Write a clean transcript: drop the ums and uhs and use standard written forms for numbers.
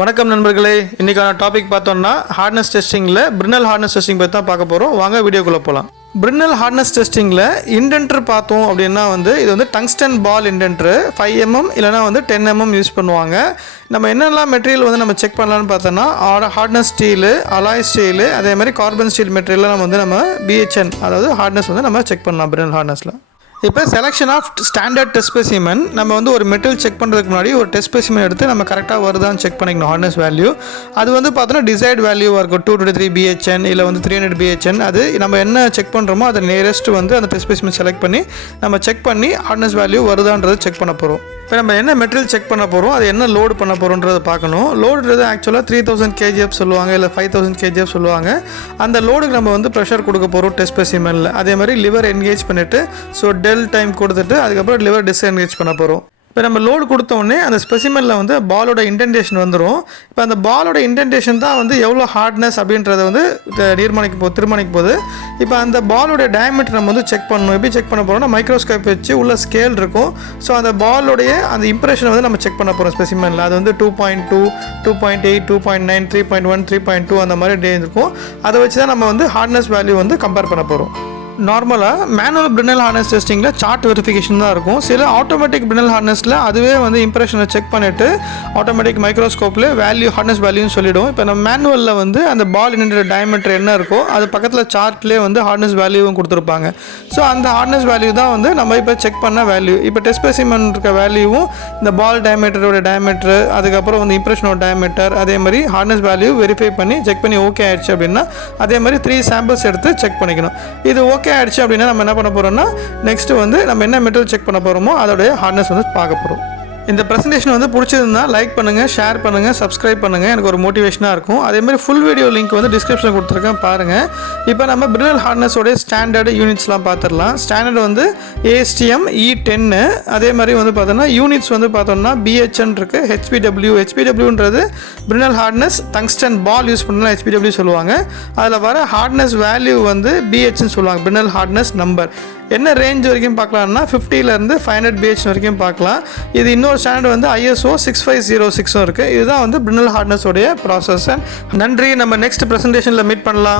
வணக்கம் நண்பர்களே, இன்றைக்கான டாபிக் பார்த்தோம்னா ஹார்ட்னஸ் டெஸ்டிங்கில் பிரினல் ஹார்ட்னஸ் டெஸ்டிங் பற்றி தான் பார்க்க போகிறோம். வாங்க வீடியோக்குள்ளே போகலாம். பிரினல் ஹார்ட்னஸ் டெஸ்டிங்கில் இண்டென்டர் பார்த்தோம் அப்படின்னா இது வந்து டங்ஸ்டன் பால் இண்டென்டர் 5mm இல்லைனா 10mm யூஸ் பண்ணுவாங்க. நம்ம என்னெல்லாம் மெட்டீரியல் நம்ம செக் பண்ணலான்னு பார்த்தோன்னா ஹார்ட்னஸ் ஸ்டீலு, அலாய் ஸ்டீலு, அதே மாதிரி கார்பன் ஸ்டீல் மெட்டீரியல்லாம் நம்ம BHN அதாவது ஹார்ட்னஸ் நம்ம செக் பண்ணலாம் பிரினல் ஹார்ட்னஸில். இப்போ selection of standard test specimen, நம்ம ஒரு மெட்டல் செக் பண்ணுறதுக்கு முன்னாடி ஒரு டெஸ்ட் ஸ்பெசிமென் எடுத்து நம்ம கரெக்டாக வருதான்னு செக் பண்ணிக்கணும் ஹார்ட்னஸ் வேல்யூ. அது பார்த்தோன்னா டிசைர்ட் வேல்யூவாக இருக்கும் 223 BHN இல்லை 300 BHN. அது நம்ம என்ன செக் பண்ணுறோமோ அதை நியரஸ்ட் அந்த டெஸ்ட் ஸ்பெசிமென் செலக்ட் பண்ணி நம்ம செக் பண்ணி ஹார்ட்னஸ் வேல்யூ வருதான்றதை செக் பண்ண போகிறோம். இப்போ நம்ம என்ன மெட்டீரியல் செக் பண்ண போகிறோம், அது என்ன லோடு பண்ண போகிறோன்றதை பார்க்கணும். லோடுன்றது ஆக்சுவலாக 3000 kgf சொல்லுவாங்க, இல்லை 5000 kgf சொல்லுவாங்க. அந்த லோடுக்கு நம்ம ப்ரெஷர் கொடுக்க போகிறோம் டெஸ்ட் ஸ்பெசிமெனில். அதே மாதிரி லிவர் என்கேஜ் பண்ணிவிட்டு டெல் டைம் கொடுத்துட்டு அதுக்கப்புறம் லிவர் டிஸ்என்கேஜ் பண்ண போகிறோம். இப்போ நம்ம லோடு கொடுத்தோடனே அந்த ஸ்பெசிமெனில் பாலோட இன்டென்டேஷன் வந்துடும். இப்போ அந்த பாலோட இன்டென்டேஷன் தான் எவ்வளோ ஹார்ட்னஸ் அப்படின்றத தீர்மானிக்க போகுது. இப்போ அந்த பாலோட டயமீட்டர் நம்ம செக் பண்ணணும். எப்படி செக் பண்ண போகிறோம்னா மைக்ரோஸ்கோப் வச்சு உள்ள ஸ்கேல் இருக்கும். ஸோ அந்த பாலோடைய அந்த இம்ப்ரெஷனை நம்ம செக் பண்ண போகிறோம் ஸ்பெசிமெனில். அது 2.2, 2.8, 2.9, 3.1, 3.2 அந்த மாதிரி இருக்கும். அதை வச்சு தான் நம்ம ஹார்ட்னஸ் வேல்யூ கம்பேர் பண்ண போகிறோம். நார்மலாக மேனுவல் பிரினல் ஹார்ட்னஸ் டெஸ்டிங்கில் சார்ட் வெரிஃபிகேஷன் தான் இருக்கும். சில ஆட்டோமேட்டிக் பிரினல் ஹார்ட்னஸில் அதுவே இம்ப்ரெஷனை செக் பண்ணிவிட்டு ஆட்டோமேட்டிக் மைக்ரோஸ்கோப்பில் வேல்யூ ஹார்ட்னஸ் வேல்யூன்னு சொல்லிவிடும். இப்போ நம்ம மேனுவலில் அந்த பால் இன்டென்டர் டயமீட்டர் என்ன இருக்கோ அது பக்கத்தில் சார்ட்லேயே ஹார்ட்னஸ் வேல்யூவும் கொடுத்துருப்பாங்க. ஸோ அந்த ஹார்ட்னஸ் வேல்யூ தான் நம்ம இப்போ செக் பண்ண வேல்யூ. இப்போ டெஸ்ட் ஸ்பெசிமென் இருக்க வேல்யூவும் இந்த பால் டயமீட்டரோட டயமீட்டர், அதுக்கப்புறம் இம்ப்ரெஷனோட டயமீட்டர், அதே மாதிரி ஹார்ட்னஸ் வேல்யூ வெரிஃபை பண்ணி செக் பண்ணி ஓகே ஆயிடுச்சு அப்படின்னா அதே மாதிரி 3 சாம்பிள்ஸ் எடுத்து செக் பண்ணிக்கணும். இது ஓகே ஆயிடுச்சு அப்படின்னா நம்ம என்ன பண்ண போறோம்னா நெக்ஸ்ட் நம்ம என்ன மெட்டல் செக் பண்ண போறோமோ அதோட ஹார்ட்னஸ் பார்க்க போறோம். இந்த பிரசன்டேஷன் பிடிச்சிருந்தா லைக் பண்ணுங்கள், ஷேர் பண்ணுங்கள், சப்ஸ்கிரைப் பண்ணுங்கள். எனக்கு ஒரு மோட்டிவேஷனாக இருக்கும். அதே மாதிரி ஃபுல் வீடியோ லிங்க் டிஸ்கிரிப்ஷனில் கொடுத்துருக்கேன் பாருங்கள். இப்போ நம்ம பிரினல் ஹார்ட்னஸோடைய ஸ்டாண்டர்டு யூனிட்ஸ்லாம் பார்த்துடலாம். Standard ASTM E10. அதே மாதிரி பார்த்தோன்னா யூனிட்ஸ் பார்த்தோம்னா BHN இருக்குது, HPWன்றது பிரினல் ஹார்ட்னஸ் டங்ஸ்டன் பால் யூஸ் பண்ணலாம், HPW சொல்லுவாங்க. அதில் வர ஹார்ட்னஸ் வேல்யூ BHN சொல்லுவாங்க, பிரினல் ஹார்ட்னஸ் நம்பர். என்ன ரேஞ்ச் வரைக்கும் பார்க்கலாம்னா 50லேருந்து 500 BHN வரைக்கும் பார்க்கலாம். இது இன்னொரு ஸ்டாண்டர்ட் ISO 6506 இருக்குது. இதுதான் பிரினல் ஹார்ட்னஸ் உடைய ப்ராசஸ். நன்றி. நம்ம நெக்ஸ்ட் ப்ரெசன்டேஷனில் மீட் பண்ணலாம்.